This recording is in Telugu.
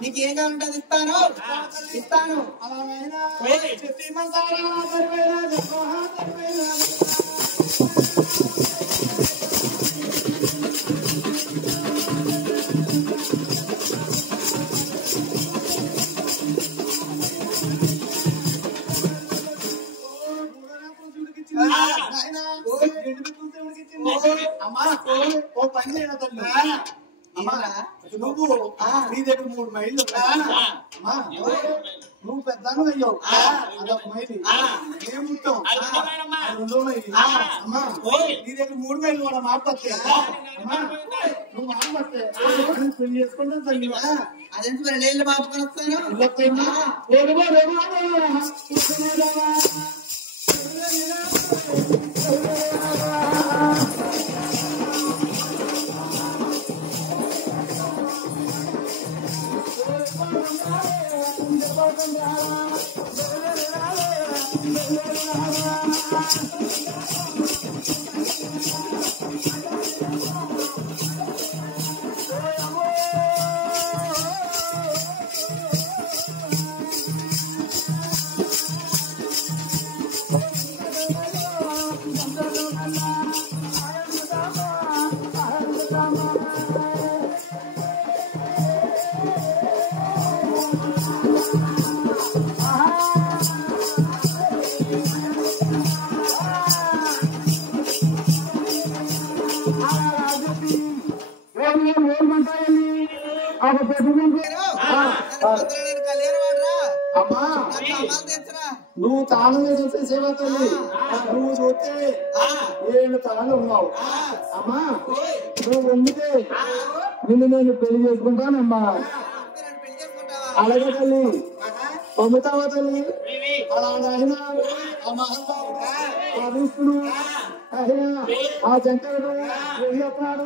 నీకేం కావాలంటే అది ఇస్తాను ఇస్తాను. అమ్మా ఓ పని చేయడం తల్లి. అమ్మా నువ్వు నీ దగ్గర 3 మైళ్ళు అమ్మా నువ్వు పెద్దాను అయ్యావు అదొక మైలు ఏం ముట్టాం 2 మైలు. అమ్మా నీ దగ్గర 3 మైళ్ళు కూడా మాపత్తే అమ్మా నువ్వు మాపత్తే నువ్వు పెళ్లి చేసుకుంటాను తల్లి. అదేంటి మరి నీళ్ళు మాపుకొని వస్తాను. అమ్మా నువ్వు తాళంగా చూస్తే సేవ తల్లి. నువ్వు చూస్తే 7 తాళ్ళు ఉన్నావు. అమ్మా నువ్వు వండితే నిన్ను నేను పెళ్లి చేసుకుంటానమ్మా. అలాగే తల్లి పంపుతావా తల్లి? అలా ఆయన ఆ మహంకారు ఆ విష్ణుడు ఆ శంకరుడు వెళ్ళొస్తున్నాడు.